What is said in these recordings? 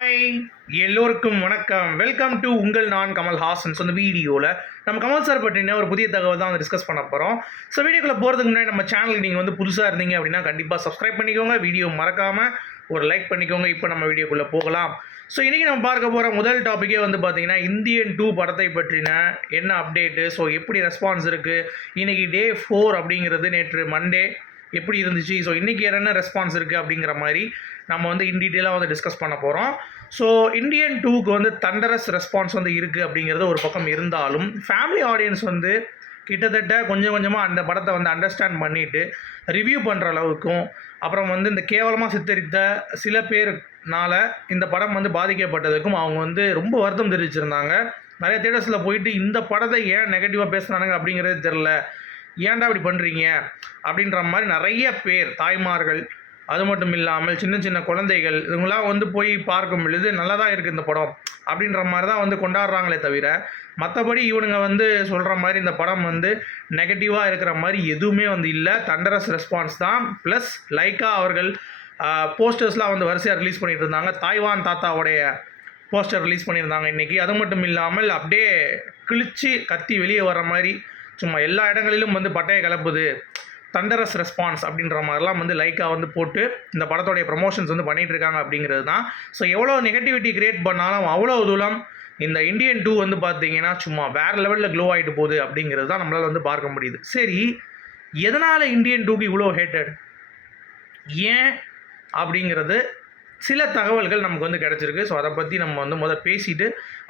Hi எல்லோருக்கும் வணக்கம். Welcome to உங்கள் நான் கமல் ஹாசன்ஸ் அந்த வீடியோவில் நம்ம கமல் சார் பற்றின ஒரு புதிய தகவல் தான் வந்து டிஸ்கஸ் பண்ண போகிறோம் ஸோ வீடியோக்குள்ளே போகிறதுக்கு முன்னாடி நம்ம சேனல் நீங்கள் வந்து புதுசாக இருந்தீங்க அப்படின்னா கண்டிப்பாக சப்ஸ்கிரைப் பண்ணிக்கோங்க. வீடியோ மறக்காமல் ஒரு லைக் பண்ணிக்கோங்க. இப்போ நம்ம வீடியோக்குள்ளே போகலாம். ஸோ இன்றைக்கி நம்ம பார்க்க போகிற முதல் டாப்பிக்கே வந்து பார்த்தீங்கன்னா இந்தியன் டூ படத்தை பற்றின என்ன அப்டேட்டு ஸோ எப்படி ரெஸ்பான்ஸ் இருக்குது இன்றைக்கி டே ஃபோர் அப்படிங்கிறது நேற்று மண்டே எப்படி இருந்துச்சு? ஸோ இன்றைக்கி என்ன ரெஸ்பான்ஸ் இருக்குது அப்படிங்கிற மாதிரி நம்ம வந்து இன் டீட்டெயிலாக வந்து டிஸ்கஸ் பண்ண போகிறோம் ஸோ இந்தியன் டூக்கு வந்து தண்டரஸ் ரெஸ்பான்ஸ் வந்து இருக்குது அப்படிங்கிறது ஒரு பக்கம் இருந்தாலும் ஃபேமிலி ஆடியன்ஸ் வந்து கிட்டத்தட்ட கொஞ்சம் கொஞ்சமாக அந்த படத்தை வந்து அண்டர்ஸ்டாண்ட் பண்ணிவிட்டு ரிவ்யூ பண்ணுற அளவுக்கும் அப்புறம் வந்து இந்த கேவலமாக சித்தரித்த சில பேர்னால இந்த படம் வந்து பாதிக்கப்பட்டதுக்கும் அவங்க வந்து ரொம்ப வருத்தம் தெரிவிச்சிருந்தாங்க. நிறைய தேட்டர்ஸில் போயிட்டு இந்த படத்தை ஏன் நெகட்டிவாக பேசுனானுங்க அப்படிங்கிறது தெரில ஏன்டா இப்படி பண்ணுறீங்க அப்படின்ற மாதிரி நிறைய பேர் தாய்மார்கள் அது மட்டும் இல்லாமல் சின்ன சின்ன குழந்தைகள் இவங்களாம் வந்து போய் பார்க்கும் பொழுது நல்லா தான் இருக்குது இந்த படம் அப்படின்ற மாதிரி தான் வந்து கொண்டாடுறாங்களே தவிர மற்றபடி இவனுங்க வந்து சொல்கிற மாதிரி இந்த படம் வந்து நெகட்டிவாக இருக்கிற மாதிரி எதுவுமே வந்து இல்லை. தண்டரஸ் ரெஸ்பான்ஸ் தான். ப்ளஸ் லைக்கா அவர்கள் போஸ்டர்ஸ்லாம் வந்து வரிசையாக ரிலீஸ் பண்ணிட்டு இருந்தாங்க. தாய்வான் தாத்தாவுடைய போஸ்டர் ரிலீஸ் பண்ணியிருந்தாங்க இன்றைக்கி அது மட்டும் இல்லாமல் அப்படியே கிழிச்சு கத்தி வெளியே வர மாதிரி சும்மா எல்லா இடங்களிலும் வந்து பட்டையை கலப்புது. தண்டரஸ் ரெஸ்பான்ஸ் அப்படின்ற மாதிரிலாம் வந்து லைக்காக வந்து போட்டு இந்த படத்தோடைய ப்ரமோஷன்ஸ் வந்து பண்ணிகிட்டு இருக்காங்க அப்படிங்கிறது தான். ஸோ எவ்வளோ நெகட்டிவிட்டி கிரியேட் பண்ணாலும் அவ்வளோ தூரம் இந்த இந்தியன் டூ வந்து பார்த்தீங்கன்னா சும்மா வேறு லெவலில் க்ளோ ஆகிட்டு போகுது அப்படிங்கிறது தான் நம்மளால் வந்து பார்க்க முடியுது. சரி எதனால் இந்தியன் டூக்கு இவ்வளோ ஹேட்டட் ஏன் அப்படிங்கிறது சில தகவல்கள் நமக்கு வந்து கிடச்சிருக்கு. ஸோ அதை பற்றி நம்ம வந்து முதல் பேசிட்டு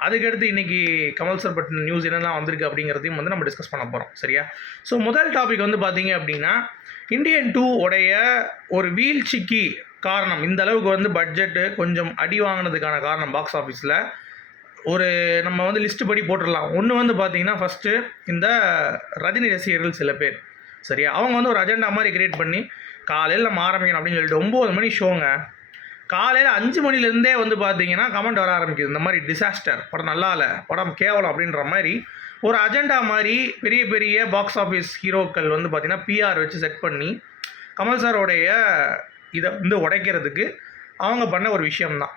அதுக்கடுத்து இன்றைக்கி கமல் சார் நியூஸ் என்னெல்லாம் வந்திருக்கு அப்படிங்கிறதையும் வந்து நம்ம டிஸ்கஸ் பண்ண போகிறோம் சரியா? ஸோ முதல் டாபிக் வந்து பார்த்தீங்க அப்படின்னா இந்தியன் டூ உடைய ஒரு வீழ்ச்சிக்கு காரணம் இந்த அளவுக்கு வந்து பட்ஜெட்டு கொஞ்சம் அடி வாங்கினதுக்கான காரணம் பாக்ஸ் ஆஃபீஸில் ஒரு நம்ம வந்து லிஸ்ட்டு படி போட்டுடலாம். ஒன்று வந்து பார்த்தீங்கன்னா ஃபஸ்ட்டு இந்த ரஜினி ரசிகர்கள் சில பேர். சரியா? அவங்க வந்து ஒரு அஜெண்டா மாதிரி கிரியேட் பண்ணி காலையில் நம்ம ஆரம்பிக்கணும் அப்படின்னு சொல்லிட்டு ஒம்பது மணி ஷோங்க காலையில் அஞ்சு மணிலேருந்தே வந்து பார்த்தீங்கன்னா கமெண்ட் வர ஆரம்பிக்குது. இந்த மாதிரி டிசாஸ்டர் படம் நல்லா இல்லை படம் கேவலம் அப்படின்ற மாதிரி ஒரு அஜெண்டா மாதிரி பெரிய பெரிய பாக்ஸ் ஆஃபீஸ் ஹீரோக்கள் வந்து பார்த்தீங்கன்னா பிஆர் வச்சு செட் பண்ணி கமல் சாரோடைய இதை வந்து உடைக்கிறதுக்கு அவங்க பண்ண ஒரு விஷயம்தான்.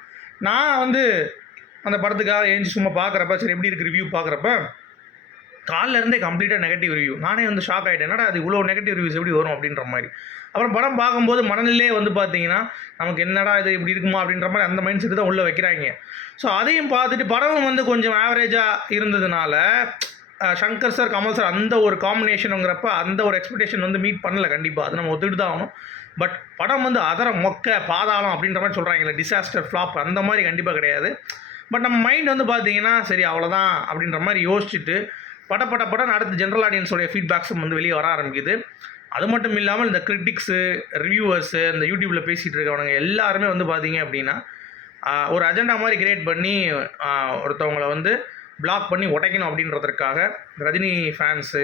நான் வந்து அந்த படத்துக்காக ஏஞ்சி சும்மா பார்க்குறப்ப சரி எப்படி இருக்குது ரிவ்யூ பார்க்குறப்ப காலில் இருந்தே கம்ப்ளீட்டாக நெகட்டிவ் ரிவ்யூ நானே வந்து ஷாக் ஆகிட்டேன் என்னடா அது இவ்வளோ நெகட்டிவ் ரிவ்யூஸ் எப்படி வரும் அப்படின்ற மாதிரி. அப்புறம் படம் பார்க்கும்போது மனநிலையே வந்து பார்த்தீங்கன்னா நமக்கு என்னடா இது இப்படி இருக்குமா அப்படின்ற மாதிரி அந்த மைண்ட் செட்டு தான் உள்ளே வைக்கிறாங்க. ஸோ அதையும் பார்த்துட்டு படமும் வந்து கொஞ்சம் ஆவரேஜாக இருந்ததுனால சங்கர் சார் கமல் சார் அந்த ஒரு காம்பினேஷனுங்கிறப்ப அந்த ஒரு எக்ஸ்பெக்டேஷன் வந்து மீட் பண்ணல கண்டிப்பாக அது நம்ம ஒத்துக்கிட்டு தான் ஆகணும். பட் படம் வந்து அதர மொக்க பாதாளம் அப்படின்ற மாதிரி சொல்கிறாங்களே டிசாஸ்டர் ஃப்ளாப் அந்த மாதிரி கண்டிப்பாக கிடையாது. பட் நம்ம மைண்ட் வந்து பார்த்தீங்கன்னா சரி அவ்வளோதான் அப்படின்ற மாதிரி யோசிச்சுட்டு பட பட படம் அடுத்து ஜென்ரல் ஆடியன்ஸோடைய ஃபீட்பேக்ஸும் வந்து வெளியே வர ஆரம்பிக்குது. அது மட்டும் இல்லாமல் இந்த கிரிட்டிக்ஸு ரிவ்யூவர்ஸு இந்த யூடியூப்பில் பேசிகிட்டு இருக்கவனுங்க எல்லாருமே வந்து பார்த்தீங்க அப்படின்னா ஒரு அஜெண்டா மாதிரி கிரியேட் பண்ணி ஒருத்தவங்களை வந்து பிளாக் பண்ணி உடைக்கணும் அப்படின்றதுக்காக ரஜினி ஃபேன்ஸு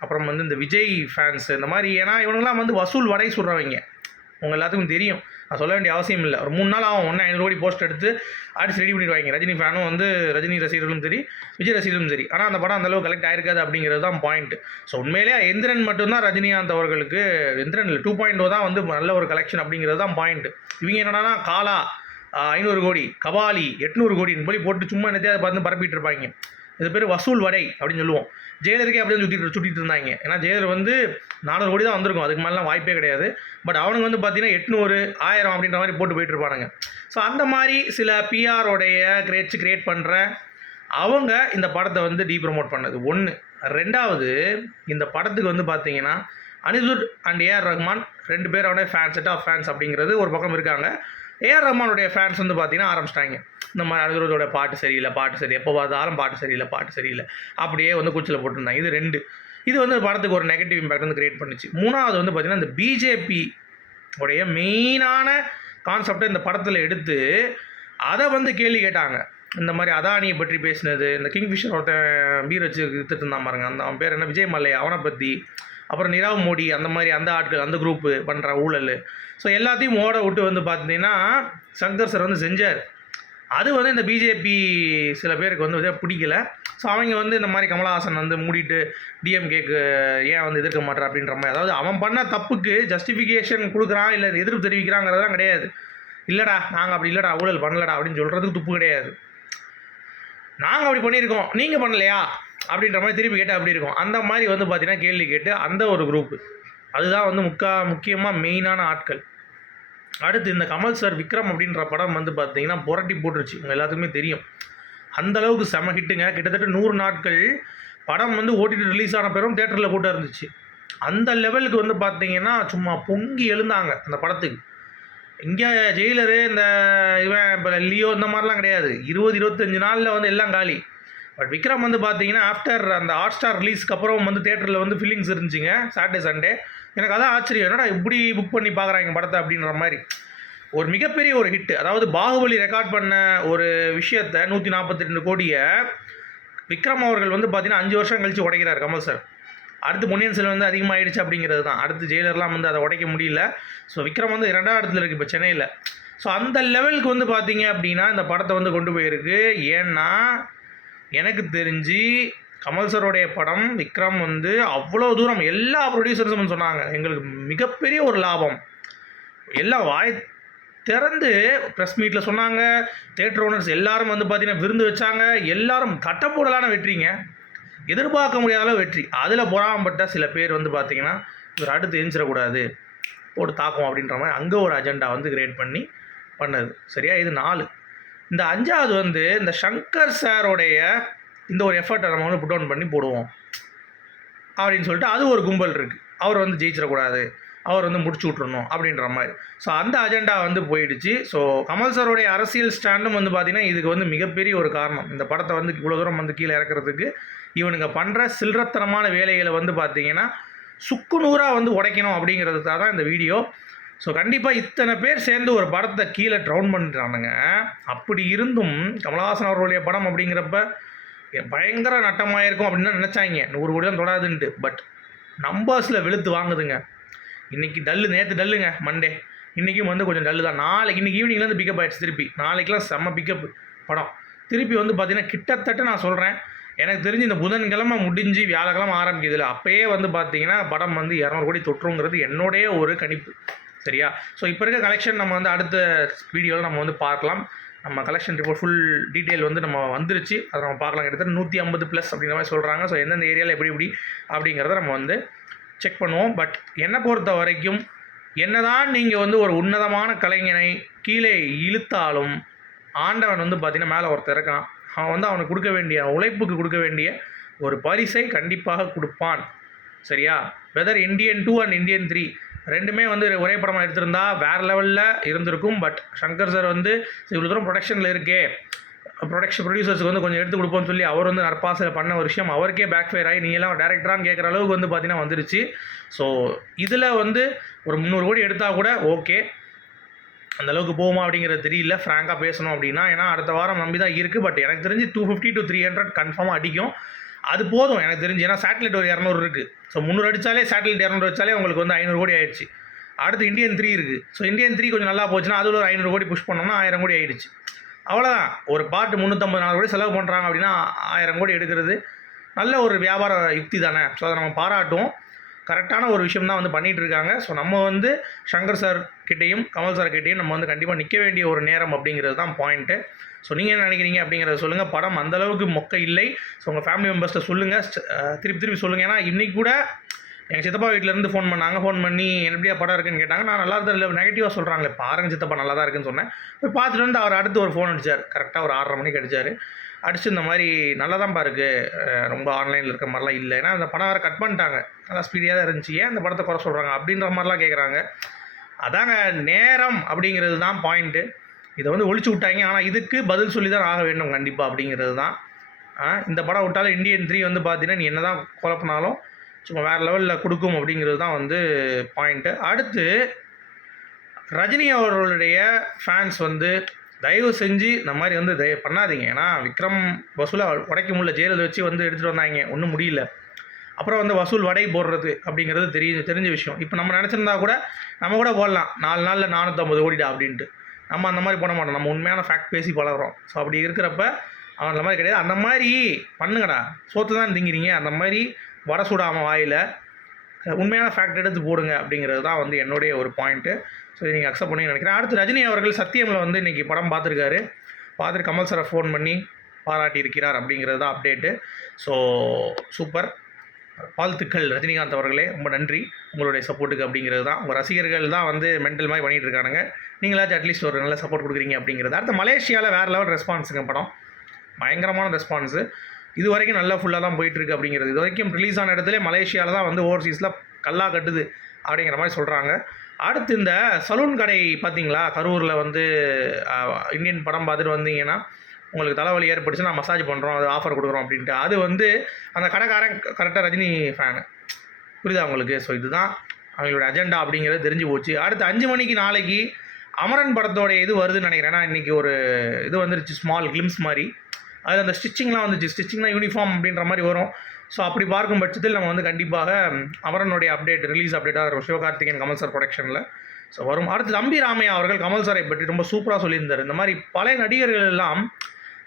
அப்புறம் வந்து இந்த விஜய் ஃபேன்ஸு இந்த மாதிரி ஏன்னா இவனுங்களாம் வந்து வசூல் வடை சொல்கிறவங்க உங்கள் எல்லாத்துக்கும் தெரியும். நான் சொல்ல வேண்டிய அவசியம் இல்லை. ஒரு மூணு நாள் ஆகும். ஒன்று ஐநூறு கோடி போஸ்ட் எடுத்து அடிச்சு ரெடி பண்ணிடுவாங்க. ரஜினி ஃபேனும் வந்து ரஜினி ரசிகர்களும் சரி விஜய் ரசிகர்களும் சரி. ஆனால் அந்த படம் அந்தளவு கலெக்ட் ஆயிருக்காது அப்படிங்கிறது தான் பாயிண்ட் ஸோ உண்மையிலேயே எந்திரன் மட்டும்தான் ரஜினிகாந்த் அவர்களுக்கு எந்திரன் இல்லை டூ பாயிண்ட் தான் வந்து நல்ல ஒரு கலெக்ஷன் அப்படிங்கிறது தான் பாயிண்ட் இவங்க என்னென்னா காலா ஐநூறு கோடி கபாலி எட்நூறு கோடின்னு போய் போட்டு சும்மா என்னத்தையாவது பார்த்து பரப்பிட்டு இருப்பாங்க. இது பேர் வசூல் வடை அப்படின்னு சொல்லுவோம். ஜெயலருக்கே அப்படியே சுற்றிட்டு சுற்றிட்டு இருந்தாங்க. ஏன்னா ஜெயலர் வந்து நானூறு கோடி தான் வந்திருக்கும். அதுக்கு மேலாம் வாய்ப்பே கிடையாது. பட் அவனுங்க வந்து பார்த்தீங்கன்னா எட்நூறு ஆயிரம் அப்படின்ற மாதிரி போட்டு போயிட்டு இருப்பானுங்க. ஸோ அந்த மாதிரி சில பிஆரோடைய கிரியேட்ஸ் கிரியேட் பண்ணுற அவங்க இந்த படத்தை வந்து டீ ப்ரமோட் பண்ணது. ஒன்று ரெண்டாவது இந்த படத்துக்கு வந்து பார்த்தீங்கன்னா அனிருத் அண்ட் ஏஆர் ரஹ்மான் ரெண்டு பேரோட ஃபேன் செட் ஆஃப் ஃபேன்ஸ் அப்படிங்கிறது ஒரு பக்கம் இருக்காங்க. ஏஆர் ரஹ்மானுடைய ஃபேன்ஸ் வந்து பார்த்தீங்கன்னா ஆரம்பிச்சிட்டாங்க. இந்த மாதிரி அனிருத்தோட பாட்டு சரியில்லை பாட்டு சரி எப்போ பார்த்தாலும் பாட்டு சரியில்லை பாட்டு சரியில்லை. அப்படியே வந்து குச்சில் போட்டிருந்தாங்க. இது ரெண்டு. இது வந்து படத்துக்கு ஒரு நெகட்டிவ் இம்பேக்ட் வந்து கிரியேட் பண்ணுச்சு. மூணாவது வந்து பார்த்திங்கன்னா இந்த பிஜேபி உடைய மெயினான கான்செப்டை இந்த படத்தில் எடுத்து அதை வந்து கேள்வி கேட்டாங்க. இந்த மாதிரி அதானியை பற்றி பேசினது இந்த கிங்ஃபிஷர் ஒருத்தன் பீர் வச்சு வித்துட்டு இருந்தான் பாருங்க. அந்த அவன் பேர் என்ன? விஜய் மல்லையா? அவனை பற்றி அப்புறம் நிரவ் மோடி அந்த மாதிரி அந்த ஆட்கள் அந்த குரூப்பு பண்ணுற ஊழல். ஸோ எல்லாத்தையும் ஓட விட்டு வந்து பார்த்தீங்கன்னா சங்கர் சார் வந்து செஞ்சார். அது வந்து இந்த பிஜேபி சில பேருக்கு வந்து பிடிக்கல. ஸோ அவங்க வந்து இந்த மாதிரி கமலஹாசன் வந்து மூடிட்டு டிஎம்கேக்கு ஏன் வந்து எதிர்க்க மாட்டார் அப்படின்ற மாதிரி. அதாவது அவன் பண்ண தப்புக்கு ஜஸ்டிஃபிகேஷன் கொடுக்குறான் இல்லை எதிர்ப்பு தெரிவிக்கிறாங்கிறதெல்லாம் கிடையாது. இல்லைடா நாங்கள் அப்படி இல்லைடா ஊழல் பண்ணலடா அப்படின்னு சொல்கிறதுக்கு துப்பு கிடையாது. நாங்கள் அப்படி பண்ணியிருக்கோம் நீங்கள் பண்ணலையா? அப்படின்ற மாதிரி திருப்பி கேட்டால் அப்படி இருக்கும்? அந்த மாதிரி வந்து பார்த்தீங்கன்னா கேள்வி கேட்டு அந்த ஒரு குரூப்பு அதுதான் வந்து முக்கா முக்கியமாக மெயினான ஆட்கள். அடுத்து இந்த கமல் சார் விக்ரம் அப்படின்ற படம் வந்து பார்த்தீங்கன்னா புரட்டி போட்டுருச்சு. உங்கள் எல்லாத்துக்குமே தெரியும். அந்த அளவுக்கு செம ஹிட்டுங்க. கிட்டத்தட்ட நூறு நாட்கள் படம் வந்து ஓடிடி ரிலீஸ் ஆன பிறகும் தேட்டரில் போட்டு இருந்துச்சு. அந்த லெவலுக்கு வந்து பார்த்தீங்கன்னா சும்மா பொங்கி எழுந்தாங்க அந்த படத்துக்கு. இங்கே ஜெயிலரு இந்த இவன் இப்போ லியோ இந்த மாதிரிலாம் கிடையாது. இருபது இருபத்தஞ்சு நாளில் வந்து எல்லாம் காலி. பட் விக்ரம் வந்து பார்த்தீங்கன்னா ஆஃப்டர் அந்த ஹாட் ஸ்டார் ரிலீஸ்க்கு அப்புறம் வந்து தேட்டரில் வந்து ஃபீலிங்ஸ் இருந்துச்சுங்க. சாட்டர்டே சண்டே எனக்கு அதான் ஆச்சரியம். என்னடா இப்படி புக் பண்ணி பார்க்குறாங்க படத்தை அப்படின்ற மாதிரி. ஒரு மிகப்பெரிய ஒரு ஹிட் அதாவது பாகுபலி ரெக்கார்ட் பண்ண ஒரு விஷயத்தை நூற்றி நாற்பத்தி ரெண்டு கோடியை விக்ரம் அவர்கள் வந்து பார்த்தீங்கன்னா அஞ்சு வருஷம் கழித்து உடைக்கிறார் கமல் சார் அடுத்து பொன்னியின் செல்வன் வந்து அதிகமாகிடுச்சு அப்படிங்கிறது தான். அடுத்து ஜெயிலர்லாம் வந்து அதை உடைக்க முடியல. ஸோ விக்ரம் வந்து இரண்டாவது இடத்துல இருக்குது இப்போ சென்னையில். ஸோ அந்த லெவலுக்கு வந்து பார்த்தீங்க அப்படின்னா இந்த படத்தை வந்து கொண்டு போயிருக்கு. ஏன்னா எனக்கு தெரிஞ்சு கமல் சருடைய படம் விக்ரம் வந்து அவ்வளோ தூரம் எல்லா ப்ரொடியூசர்ஸும் சொன்னாங்க. எங்களுக்கு மிகப்பெரிய ஒரு லாபம். எல்லாம் வாய் திறந்து ப்ரெஸ் மீட்டில் சொன்னாங்க. தேட்டர் ஓனர்ஸ் எல்லாரும் வந்து பார்த்தீங்கன்னா விருந்து வச்சாங்க. எல்லாரும் தட்டப்போடலான வெற்றிங்க. எதிர்பார்க்க முடியாத அளவு வெற்றி. அதில் பொறாமப்பட்ட சில பேர் வந்து பார்த்திங்கன்னா இவர் அடுத்து எஞ்சிடக்கூடாது போட்டு தாக்கும் அப்படின்ற மாதிரி அங்கே ஒரு அஜெண்டா வந்து கிரியேட் பண்ணி பண்ணது. சரியா? இது நாலு. இந்த அஞ்சாவது வந்து இந்த சங்கர் சாரோடைய இந்த ஒரு எஃபர்ட்டை நம்ம வந்து புட் டவுன் பண்ணி போடுவோம். அப்படின்னு சொல்லிட்டு அது ஒரு கும்பல் இருக்குது அவர் வந்து ஜெயிச்சிடக்கூடாது. அவர் வந்து முடிச்சு விட்றணும் அப்படின்ற மாதிரி. ஸோ அந்த அஜெண்டா வந்து போயிடுச்சு. ஸோ கமல் சாருடைய அரசியல் ஸ்டாண்டும் வந்து பார்த்திங்கன்னா இதுக்கு வந்து மிகப்பெரிய ஒரு காரணம். இந்த படத்தை வந்து இவ்வளோ தூரம் வந்து கீழே இறக்குறதுக்கு இவனுங்க பண்ணுற சில்லறத்தனமான வேலைகளை வந்து பார்த்திங்கன்னா சுக்குநூறாக வந்து உடைக்கணும் அப்படிங்கிறதுக்காக தான் இந்த வீடியோ. ஸோ கண்டிப்பாக இத்தனை பேர் சேர்ந்து ஒரு படத்தை கீழே ட்ரவுன் பண்ணுறானுங்க அப்படி இருந்தும் கமலஹாசன் அவர்களுடைய படம் அப்படிங்கிறப்ப பயங்கர நட்டமாக இருக்கும் அப்படின்னு தான் நினச்சாங்க. நூறு கோடி தான் தொடாதுன்ட்டு. பட் நம்பர்ஸில் வெளுத்து வாங்குதுங்க. இன்றைக்கி டல்லு நேற்று டல்லுங்க மண்டே இன்றைக்கும் வந்து கொஞ்சம் டல்லு தான். நாளைக்கு இன்றைக்கி ஈவினிங்லேருந்து பிக்கப் ஆகிடுச்சு திருப்பி. நாளைக்கெலாம் செம்ம பிக்கப் படம். திருப்பி வந்து பார்த்திங்கன்னா கிட்டத்தட்ட நான் சொல்கிறேன் எனக்கு தெரிஞ்சு இந்த புதன்கிழமை முடிஞ்சு வியாழக்கிழமை ஆரம்பிக்குதுல. அப்போயே வந்து பார்த்தீங்கன்னா படம் வந்து இரநூறு கோடி தொற்றுங்கிறது என்னுடைய ஒரு கணிப்பு. சரியா? ஸோ இப்போ இருக்க கலெக்ஷன் நம்ம வந்து அடுத்த வீடியோவில் நம்ம வந்து பார்க்கலாம். நம்ம கலெக்ஷன் ரிப்போர்ட் ஃபுல் டீட்டெயில் வந்து நம்ம வந்துருச்சு. அதை நம்ம பார்க்கலாம். கிட்டத்தட்ட நூற்றி ஐம்பது ப்ளஸ் அப்படிங்கிற மாதிரி சொல்கிறாங்க ஸோ எந்தெந்த ஏரியாவில் எப்படி எப்படி அப்படிங்கிறத நம்ம வந்து செக் பண்ணுவோம். பட் என்னை பொறுத்த வரைக்கும் என்னதான் நீங்கள் வந்து ஒரு உன்னதமான கலைஞனை கீழே இழுத்தாலும் ஆண்டவன் வந்து பார்த்தீங்கன்னா மேலே ஒருத்தர் இருக்கான். அவன் வந்து அவனுக்கு கொடுக்க வேண்டிய உழைப்புக்கு கொடுக்க வேண்டிய ஒரு பரிசை கண்டிப்பாக கொடுப்பான். சரியா? Whether Indian two and Indian three ரெண்டுமே வந்து ஒரே படமாக எடுத்திருந்தா வேறு லெவலில் இருந்திருக்கும். பட் சங்கர் சார் வந்து இவ்வளோ தூரம் ப்ரொடக்ஷனில் இருக்கே. ப்ரொடக்ஷன் ப்ரொடியூசர்ஸுக்கு வந்து கொஞ்சம் எடுத்து கொடுப்போம்னு சொல்லி அவர் வந்து நற்பாசில் பண்ண ஒரு விஷயம் அவருக்கே பேக் ஃபயர் ஆகி நீ எல்லாம் டேரக்டரான்னு கேட்குற அளவுக்கு வந்து பார்த்தீங்கன்னா வந்துருச்சு. ஸோ இதில் வந்து ஒரு முந்நூறு கோடி எடுத்தால் கூட ஓகே அந்த அளவுக்கு போகுமா அப்படிங்கிறது தெரியல. ஃப்ராங்காக பேசணும் அப்படின்னா ஏன்னா அடுத்த வாரம் நம்பி தான் இருக்குது பட் எனக்கு தெரிஞ்சு two fifty to three hundred கன்ஃபார்மாக அடிக்கும். அது போதும் எனக்கு தெரிஞ்சு. ஏன்னா சேட்டலைட் ஒரு இரநூறு இருக்குது ஸோ முந்நூறு அடித்தாலே சேட்டலைட் இரநூறு வச்சாலே உங்களுக்கு வந்து ஐநூறு கோடி ஆயிடுச்சு. அடுத்து இந்தியன் த்ரீ இருக்குது ஸோ இந்தியன் த்ரீ கொஞ்சம் நல்லா போச்சுன்னா அதில் ஒரு ஐநூறு கோடி புஷ் பண்ணோம்னா ஆயிரம் கோடி ஆயிடுச்சு. அவ்வளோதான் ஒரு பாட்டு முந்நூற்றம்பது நாலு கோடி செலவு பண்ணுறாங்க அப்படின்னா ஆயிரம் கோடி எடுக்கிறது நல்ல ஒரு வியாபார யுக்தி தானே. ஸோ அதை நம்ம பாராட்டுவோம் கரெக்டான ஒரு விஷயம் தான் வந்து பண்ணிகிட்டு இருக்காங்க ஸோ நம்ம வந்து சங்கர் சார் கிட்டேயும் கமல் சார் கிட்டேயும் நம்ம வந்து கண்டிப்பாக நிற்க வேண்டிய ஒரு நேரம் அப்படிங்கிறது தான் பாயிண்ட்டு ஸோ நீங்கள் என்ன நினைக்கிறீங்க அப்படிங்கிறத சொல்லுங்கள் படம் அந்தளவுக்கு மொக்க இல்லை. ஸோ உங்கள் ஃபேமிலி மெம்பர்ஸ்ட்டை சொல்லுங்கள் திருப்பி திருப்பி சொல்லுங்கள் ஏன்னா இன்றைக்கி கூட எங்கள் சித்தப்பா வீட்டிலேருந்து ஃபோன் பண்ணாங்க. ஃபோன் பண்ணி எப்படியா படம் இருக்குன்னு கேட்டாங்க. நான் நல்லா தான் இல்லை நெகட்டிவாக சொல்கிறாங்களே பாருங்க சித்தப்பா நல்லா தான் இருக்குன்னு சொன்னேன். போய் பார்த்துட்டு வந்து அவர் அடுத்து ஒரு ஃபோன் அடிச்சார். கரெக்டாக ஒரு ஆறரை மணிக்கு அடித்தார் அடிச்சு இந்த மாதிரி நல்லா தான் பாருக்கு ரொம்ப ஆன்லைனில் இருக்க மாதிரிலாம் இல்லை. ஏன்னா அந்த படம் வேறு கட் பண்ணிட்டாங்க. நல்லா ஸ்பீடியாக தான் இருந்துச்சு. ஏன் அந்த படத்தை குறை சொல்கிறாங்க அப்படின்ற மாதிரிலாம் கேட்குறாங்க அதாங்க நேரம் அப்படிங்கிறது தான் பாயிண்ட்டு இதை வந்து ஒழிச்சு விட்டாங்க. ஆனால் இதுக்கு பதில் சொல்லி தான் ஆக வேண்டும் கண்டிப்பாக அப்படிங்கிறது தான் இந்த படம் விட்டாலும் இந்தியன் த்ரீ வந்து பார்த்தீங்கன்னா நீ என்ன தான் குழப்பினாலும் சும்மா வேறு லெவலில் கொடுக்கும் அப்படிங்கிறது தான் வந்து பாயிண்ட்டு அடுத்து ரஜினி அவர்களுடைய ஃபேன்ஸ் வந்து தயவு செஞ்சு இந்த மாதிரி வந்து தய பண்ணாதீங்க. ஏன்னா விக்ரம் வசூலை உடைக்க முடியல. ஜெயிலில் வச்சு வந்து எடுத்துகிட்டு வந்தாங்க. ஒன்றும் முடியல. அப்புறம் வந்து வசூல் வடை போடுறது அப்படிங்கிறது தெரிய தெரிஞ்ச விஷயம். இப்போ நம்ம நினச்சிருந்தா கூட நம்ம கூட போடலாம். நாலு நாளில் நானூற்றம்பது கோடிடா அப்படின்ட்டு. நம்ம அந்த மாதிரி போட மாட்டோம். நம்ம உண்மையான ஃபேக்ட் பேசி பழகிறோம். ஸோ அப்படி இருக்கிறப்ப அவன் அந்த மாதிரி கிடையாது. அந்த மாதிரி பண்ணுங்கடா. சோத்து தான் திங்கிறீங்க. அந்த மாதிரி வடை சுடாமல் வாயில் உண்மையான ஃபேக்ட் எடுத்து போடுங்க அப்படிங்கிறது தான் வந்து என்னுடைய ஒரு பாயிண்ட்டு ஸோ நீங்கள் அக்செப்ட் பண்ணி நினைக்கிறேன். அடுத்து ரஜினி அவர்கள் சத்தியமில் வந்து இன்றைக்கி படம் பார்த்துருக்காரு. பார்த்துட்டு கமல் சாரை ஃபோன் பண்ணி பாராட்டி இருக்கிறார் அப்படிங்கிறது தான் அப்டேட்டு ஸோ சூப்பர் வாழ்த்துக்கள் ரஜினிகாந்த் அவர்களே. ரொம்ப நன்றி. உங்களுடைய சப்போர்ட்டுக்கு அப்படிங்கிறது தான் உங்கள் ரசிகர்கள் தான் வந்து மென்டல் மாதிரி பண்ணிகிட்டு இருக்கானுங்க. நீங்களாச்சும் அட்லீஸ்ட் ஒரு நல்ல சப்போர்ட் கொடுக்குறீங்க அப்படிங்கிறது. அடுத்து மலேசியாவில் வேறு லெவல் ரெஸ்பான்ஸுங்க படம். பயங்கரமான ரெஸ்பான்ஸு இது வரைக்கும் நல்லா ஃபுல்லாக தான் போயிட்டுருக்கு அப்படிங்கிறது. இது வரைக்கும் ரிலீஸ் ஆன இடத்துல மலேசியாவில் தான் வந்து ஓவர்சீஸில் கல்லா கட்டுது அப்படிங்கிற மாதிரி சொல்கிறாங்க அடுத்து இந்த சலூன் கடை பார்த்தீங்களா? கரூரில் வந்து இந்தியன் படம் பார்த்துட்டு வந்தீங்கன்னா உங்களுக்கு தலைவலி ஏற்பட்டுச்சுன்னா மசாஜ் பண்ணுறோம் அது ஆஃபர் கொடுக்குறோம் அப்படின்ட்டு. அது வந்து அந்த கடைக்காரன் கரெக்டாக ரஜினி ஃபேனு புரியுதா உங்களுக்கு? ஸோ இதுதான் அவங்களோட அஜெண்டா அப்படிங்கிறது தெரிஞ்சு போச்சு. அடுத்து அஞ்சு மணிக்கு நாளைக்கு அமரன் படத்தோடைய இது வருதுன்னு நினைக்கிறேன். ஏன்னா இன்றைக்கி ஒரு இது வந்துருச்சு ஸ்மால் கிளிம்ஸ் மாதிரி. அது அந்த ஸ்டிச்சிங்லாம் வந்துச்சு. ஸ்டிச்சிங்லாம் யூனிஃபார்ம் அப்படின்ற மாதிரி வரும். ஸோ அப்படி பார்க்கும் பட்சத்தில் நம்ம வந்து கண்டிப்பாக அவரனுடைய அமரனுடைய அப்டேட் ரிலீஸ் அப்டேட்டாக இருக்கும். சிவகார்த்திகேயன் கமல் சார் ப்ரொடக்ஷனில் ஸோ வரும். அடுத்து தம்பி ராமையா அவர்கள் கமல் சாரை பற்றி ரொம்ப சூப்பராக சொல்லியிருந்தார். இந்த மாதிரி பழைய நடிகர்கள் எல்லாம்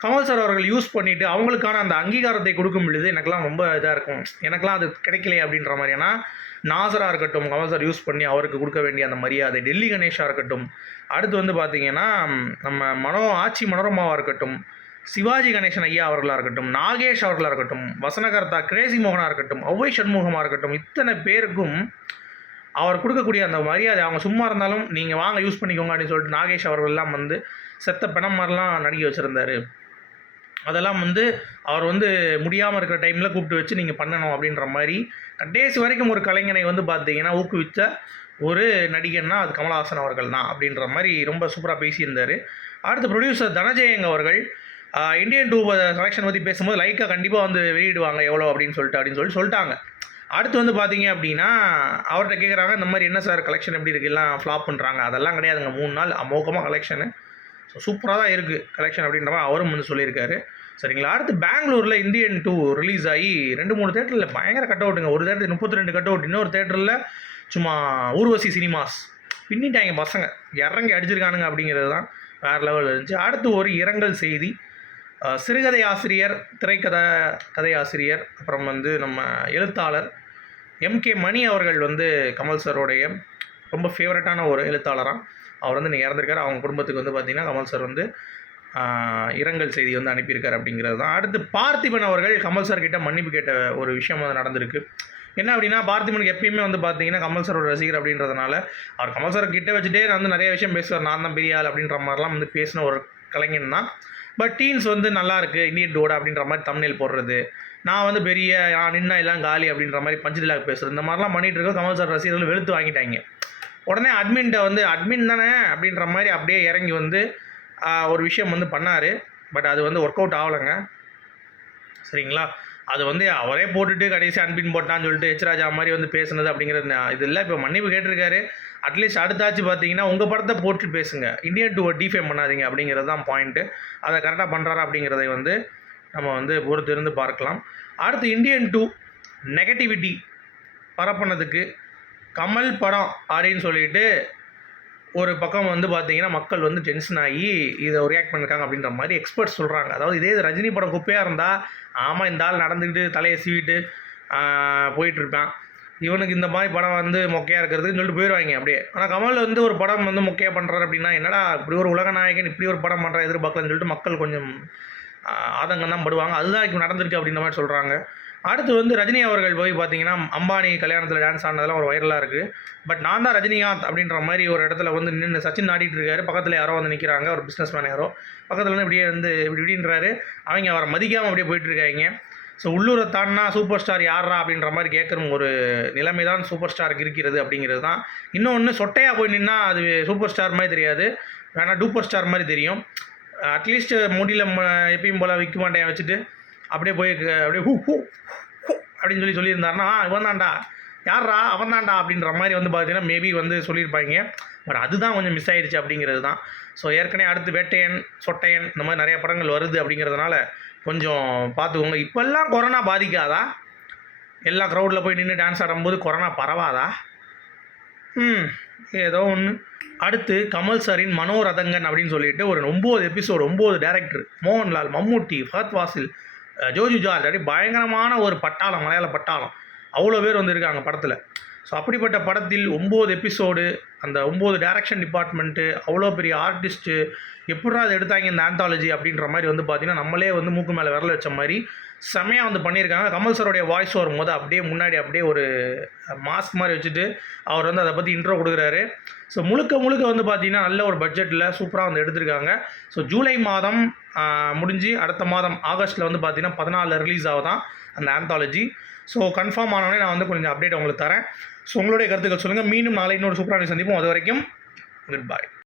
கமல் சார் அவர்கள் யூஸ் பண்ணிவிட்டு அவங்களுக்கான அந்த அங்கீகாரத்தை கொடுக்கும் பொழுது எனக்கெல்லாம் ரொம்ப இதாக இருக்கும். எனக்கெல்லாம் அது கிடைக்கலையே அப்படின்ற மாதிரி. ஏன்னா நாசராக இருக்கட்டும் கமல் சார் யூஸ் பண்ணி அவருக்கு கொடுக்க வேண்டிய அந்த மரியாதை டெல்லி கணேஷாக இருக்கட்டும். அடுத்து வந்து பார்த்திங்கன்னா நம்ம மனோ ஆட்சி மனோரமாவாக இருக்கட்டும். சிவாஜி கணேசன் ஐயா அவர்களாக இருக்கட்டும் நாகேஷ் அவர்களாக இருக்கட்டும் வசனகர்த்தா கிரேசி மோகனாக இருக்கட்டும் ஒவ்வை சண்முகமாக இருக்கட்டும் இத்தனை பேருக்கும் அவர் கொடுக்கக்கூடிய அந்த மரியாதை அவங்க சும்மா இருந்தாலும் நீங்கள் வாங்க யூஸ் பண்ணிக்கோங்க அப்படின்னு சொல்லிட்டு நாகேஷ் அவர்கள்லாம் வந்து செத்த பணம் மாதிரிலாம் நடிக்க வச்சுருந்தாரு. அதெல்லாம் வந்து அவர் வந்து முடியாமல் இருக்கிற டைமில் கூப்பிட்டு வச்சு நீங்கள் பண்ணணும் அப்படின்ற மாதிரி கடைசி வரைக்கும் ஒரு கலைஞனை வந்து பார்த்தீங்கன்னா ஊக்குவித்த ஒரு நடிகன்னா அது கமலஹாசன் அவர்கள் தான் அப்படின்ற மாதிரி ரொம்ப சூப்பராக பேசியிருந்தார். அடுத்து ப்ரொடியூசர் தனஜெயங் அவர்கள் இந்தியன் டூ கலெக்ஷன் பற்றி பேசும்போது லைக்காக கண்டிப்பாக வந்து வெளியிடுவாங்க. எவ்வளோ அப்படின்னு சொல்லிட்டு அப்படின்னு சொல்லி சொல்லிட்டாங்க. அடுத்து வந்து பார்த்தீங்க அப்படின்னா அவர்கிட்ட கேட்குறாங்க இந்த மாதிரி என்ன சார் கலெக்ஷன் எப்படி இருக்குது எல்லாம் ஃப்ளாப் பண்ணுறாங்க அதெல்லாம் கிடையாதுங்க. மூணு நாள் அமோகமாக கலெக்ஷனு ஸோ சூப்பராக தான் இருக்குது கலெக்ஷன் அப்படின்ற மாதிரி அவரும் வந்து சொல்லியிருக்காரு. சரிங்களா? அடுத்து பெங்களூரில் இந்தியன் டூ ரிலீஸ் ஆகி ரெண்டு மூணு தேட்டரில் பயங்கர கட் அவுட்டுங்க ஒரு தேட்டர் முப்பத்தி ரெண்டு கட் அவுட் இன்னொரு தேட்டரில் சும்மா ஊர்வசி சினிமாஸ் பின்னிட்டாங்க பசங்க. இறங்கி அடிச்சிருக்கானுங்க அப்படிங்கிறது தான் வேறு லெவலில் இருந்துச்சு. அடுத்து ஒரு இரங்கல் செய்தி. சிறுகதை ஆசிரியர் திரைக்கதை கதை ஆசிரியர் அப்புறம் வந்து நம்ம எழுத்தாளர் எம்கே மணி அவர்கள் வந்து கமல் சாரோடைய ரொம்ப ஃபேவரட்டான ஒரு எழுத்தாளராக அவர் வந்து நீங்கள் இறந்துருக்காரு. அவங்க குடும்பத்துக்கு வந்து பார்த்திங்கன்னா கமல் சார் வந்து இரங்கல் செய்தி வந்து அனுப்பியிருக்கார் அப்படிங்கிறது தான். அடுத்து பார்த்திபன் அவர்கள் கமல் சார் கிட்ட மன்னிப்பு கேட்ட ஒரு விஷயம் வந்து நடந்திருக்கு. என்ன அப்படின்னா பார்த்திபனுக்கு எப்பயுமே வந்து பார்த்தீங்கன்னா கமல் சாரோட ரசிகர் அப்படின்றதுனால அவர் கமல் சார் கிட்ட வச்சுட்டே நான் வந்து நிறைய விஷயம் பேசுவார். நான் தான் பெரிய ஆள் அப்படின்ற மாதிரிலாம் வந்து பேசின ஒரு கலைஞன் தான். பட் டீன்ஸ் வந்து நல்லா இருக்கு இந்தியன் டோட அப்படின்ற மாதிரி தமிழில் போடுறது. நான் வந்து பெரிய நான் நின்னா எல்லாம் காலி அப்படின்ற மாதிரி பஞ்சு dialogue இந்த மாதிரிலாம் பண்ணிகிட்டு இருக்கோம். கமல் சார் ரசிகர்கள் வெளுத்து வாங்கிட்டாங்க. உடனே அட்மின்ட்ட வந்து அட்மின் தானே அப்படின்ற மாதிரி அப்படியே இறங்கி வந்து ஒரு விஷயம் வந்து பண்ணார். பட் அது வந்து ஒர்க் அவுட் ஆகலைங்க. சரிங்களா? அது வந்து அவரே போட்டுட்டு கடைசி அன்பின் போட்டான்னு சொல்லிட்டு எச் ராஜா மாதிரி வந்து பேசுனது அப்படிங்கிறது இது இல்லை. இப்போ மன்னிப்பு கேட்டிருக்காரு. அட்லீஸ்ட் அடுத்தாச்சு பார்த்தீங்கன்னா உங்கள் படத்தை போட்டு பேசுங்க. இந்தியன் டூவை டிஃபேம் பண்ணாதீங்க அப்படிங்கிறது தான் பாயிண்ட்டு அதை கரெக்டாக பண்ணுறாரா அப்படிங்கிறதை வந்து நம்ம வந்து பொறுத்திருந்து பார்க்கலாம். அடுத்து இந்தியன் டூ நெகட்டிவிட்டி பரப்புனதுக்கு கமல் படம் அப்படின்னு சொல்லிட்டு ஒரு பக்கம் வந்து பார்த்தீங்கன்னா மக்கள் வந்து டென்ஷன் ஆகி இதை ரியாக்ட் பண்ணிருக்காங்க அப்படின்ற மாதிரி எக்ஸ்பர்ட்ஸ் சொல்கிறாங்க அதாவது இதே இது ரஜினி படம் குப்பையாக இருந்தால் ஆமாம் இந்த ஆள் நடந்துக்கிட்டு தலையை சீவிட்டு போயிட்டுருப்பான் இவனுக்கு இந்த மாதிரி படம் வந்து மொக்கையாக இருக்கிறதுன்னு சொல்லிட்டு போயிடுவாங்க அப்படியே. ஆனால் கமல் வந்து ஒரு படம் வந்து மொக்கையாக பண்ணுறாரு அப்படின்னா என்னடா இப்படி ஒரு உலக நாயகன் இப்படி ஒரு படம் பண்ணுற எதிர்பார்க்கலன்னு சொல்லிட்டு மக்கள் கொஞ்சம் ஆதங்கம் தான் படுவாங்க. அதுதான் இப்போ நடந்திருக்கு அப்படின்ற மாதிரி சொல்கிறாங்க அடுத்து வந்து ரஜினி அவர்கள் போய் பார்த்தீங்கன்னா அம்பானி கல்யாணத்தில் டான்ஸ் ஆனதெல்லாம் ஒரு வைரலாக இருக்குது பட் நான் தான் ரஜினிகாந்த் அப்படின்ற மாதிரி ஒரு இடத்துல வந்து நின்று சச்சின் ஆடிட்டு இருக்காரு. பக்கத்தில் யாரோ வந்து நிற்கிறாங்க ஒரு பிஸ்னஸ் மேன் யாரோ. பக்கத்தில் இருந்து இப்படியே வந்து இப்படி இப்படின்றாரு. அவங்க அவரை மதிக்காமல் அப்படியே போயிட்டுருக்காங்க ஸோ உள்ளூரை தாண்டினா சூப்பர் ஸ்டார் யாரா அப்படின்ற மாதிரி கேட்குற ஒரு நிலைமை தான் சூப்பர் ஸ்டாருக்கு இருக்கிறது அப்படிங்கிறது தான். இன்னொன்று சொட்டையாக போய் நின்னா அது சூப்பர் ஸ்டார் மாதிரி தெரியாது. வேணால் டூப்பர் ஸ்டார் மாதிரி தெரியும். அட்லீஸ்ட் முடியல ம- எப்பயும் போல் விற்க மாட்டேன் வச்சுட்டு அப்படியே போய் அப்படியே ஹூ ஹூ ஹூ அப்படின்னு சொல்லி சொல்லியிருந்தாருன்னா "ஆ, இவன் தான்டா. யார்ரா அவன் தான்டா. அப்படின்ற மாதிரி வந்து பார்த்தீங்கன்னா மேபி வந்து சொல்லியிருப்பாங்க. பட் அதுதான் கொஞ்சம் மிஸ் ஆகிடுச்சு அப்படிங்கிறது தான். ஸோ ஏற்கனவே அடுத்து வேட்டையன் சொட்டையன் இந்த மாதிரி நிறைய படங்கள் வருது அப்படிங்கிறதுனால கொஞ்சம் பார்த்துக்கோங்க. இப்போல்லாம் கொரோனா பாதிக்காதா? எல்லா க்ரௌடில் போய் நின்று டான்ஸ் ஆடும்போது கொரோனா பரவாதா? ம் ஏதோ ஒன்று அடுத்து கமல் சாரின் மனோரதங்கன் அப்படின்னு சொல்லிட்டு ஒரு ஒம்பது எபிசோடு ஒம்பது டேரக்டர் மோகன்லால் மம்மூட்டி ஃபஹத் வாசில் ஜோஜு ஜார்ஜ் அப்படி பயங்கரமான ஒரு பட்டாளம் மலையாள பட்டாளம். அவ்வளோ பேர் வந்திருக்காங்க படத்தில். ஸோ அப்படிப்பட்ட படத்தில் ஒம்பது எபிசோடு அந்த ஒம்பது டேரக்ஷன் டிபார்ட்மெண்ட்டு அவ்வளோ பெரிய ஆர்டிஸ்ட்டு எப்படா அதை எடுத்தாங்க இந்த ஆந்தாலஜி அப்படின்ற மாதிரி வந்து பார்த்தீங்கன்னா நம்மளே வந்து மூக்கு மேலே விரல வச்ச மாதிரி செமையாக வந்து பண்ணியிருக்காங்க. கமல் சாரோடைய வாய்ஸ் வரும்போது அப்படியே முன்னாடி அப்படியே ஒரு மாஸ்க் மாதிரி வச்சுட்டு அவர் வந்து அதை பற்றி இன்ட்ரோ கொடுக்குறாரு. ஸோ முழுக்க முழுக்க வந்து பார்த்திங்கன்னா நல்ல ஒரு பட்ஜெட்டில் சூப்பராக வந்து எடுத்திருக்காங்க. ஸோ ஜூலை மாதம் முடிஞ்சு அடுத்த மாதம் ஆகஸ்ட்டில் வந்து பார்த்திங்கன்னா பதினாலில் ரிலீஸ் ஆகுதான் அந்த ஆந்தாலஜி ஸோ கன்ஃபார்ம் ஆனோடனே நான் வந்து கொஞ்சம் அப்டேட் உங்களுக்கு தரேன். ஸோ உங்களுடைய கருத்துக்கள் சொல்லுங்கள் மீண்டும் நாளை இன்னொரு சூப்பரான சந்திப்போம். அது வரைக்கும் குட் பாய்